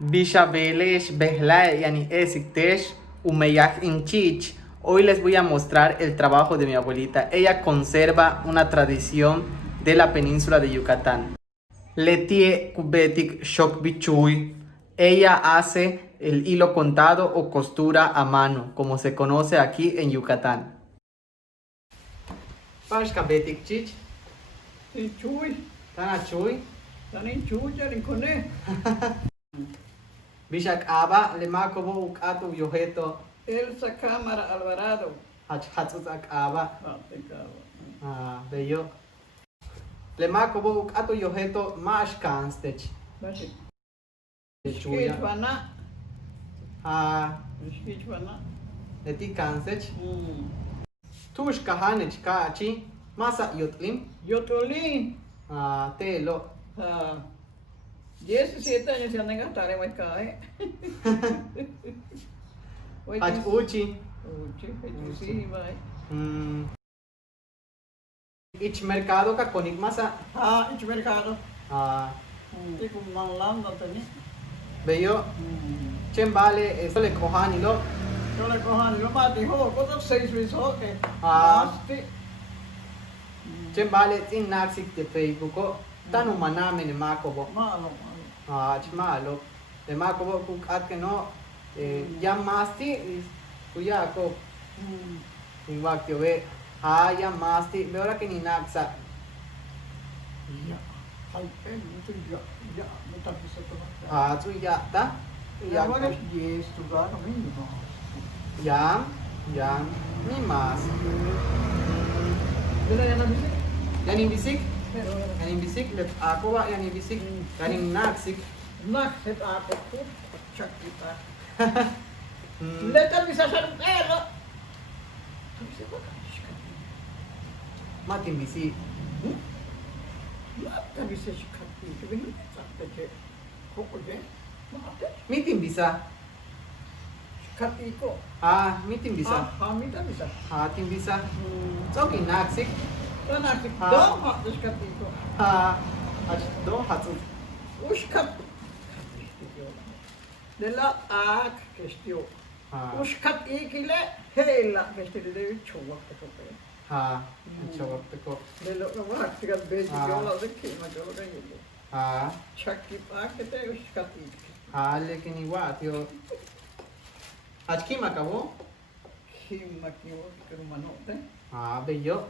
Bishabelesh, Behlay, Yani Esiktesh, Umeyach Inchich. Hoy les voy a mostrar el trabajo de mi abuelita. Ella conserva una tradición de la península de Yucatán. Letie Kubetik Shokbichuy. Ella hace el hilo contado o costura a mano, como se conoce aquí en Yucatán. Pashka Betik Chich. Chuy, Tana Chuy. tanin chuy, tanin kone. Bishak Aba, Lemakobo Ukato Yoheto. Elsa Cámara Alvarado. Hatsutak Aba. Ah, te cago. Bello. Lemakobo Ukato Yoheto Mash Kanstech. Bashi. Chuya. Skitwana. Skitwana. Leti Kanstech. Tush Kahanech Kachi. Masa Yotlim. Yotolin. Telo. 17 años se han de gastar en Huaycae. Hach Uchi. Uchi, sí, vai. Ich mercado ka konik masa. Ich mercado. Tipo malanda también. Bello. Chembale, eso le cojan y lo. Yo le cojan, yo mati, ¿cuántos 6 meses que? Chembale, tin naxik de Facebook. Tanu maname ne makobo. Malo. Chmalo. Le makobo kuk at que no. Yamasti, kuyako. Igual que ve. Yamasti, ve ahora que ni naxa. Ya, ya, me está pisando. Tsuyata. Agora é estudar no mínimo. Yam, ni más. Pero ya no dice. Yanin bisik, Pero yanin bisik, let ako ba yanin bisik, yanin naksik. nak set apa tuh cak kita. Letak bisa satu pero. Bisa kok. Matin bisik. Letak bisa sikat itu begini sampai je. Kok je? Mata. Mitin bisa. Sikat itu. Mitin bisa. Minta bisa. Tin bisa. Soki naksik. Dan nanti dong mak sikat itu. Do hatsu. Uskat. Nella questione. Uskat ikile hela questione devi chuva che Chawak ko. Nella praktika basic yola de che ma yola de yelo. Chakki pa che te uskat ik. Lekin igual, tío. Achki macabo. Himma ki wo ke rumanote. Bello.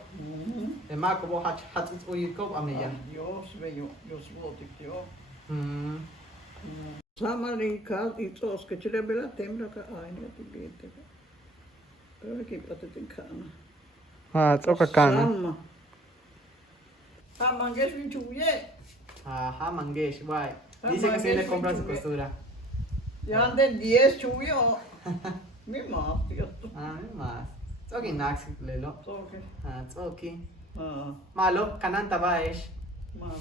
Le makobo hatsu uyiko ameya. Dios bello, Dios voti yo. Sama rincal y tos que chile bela tembra ka aina ti bete. Pero que pate tin kana. Tsoka kana. Sama. Mangues vinchuye. Mangesh, guay. Dice que se le compra su costura. Ya anden 10 chuyo. Mi más, tío. Mi más. Tsoki naksik lelo. Toke. Tsoki. Ah, Malo, kananta baesh. malo.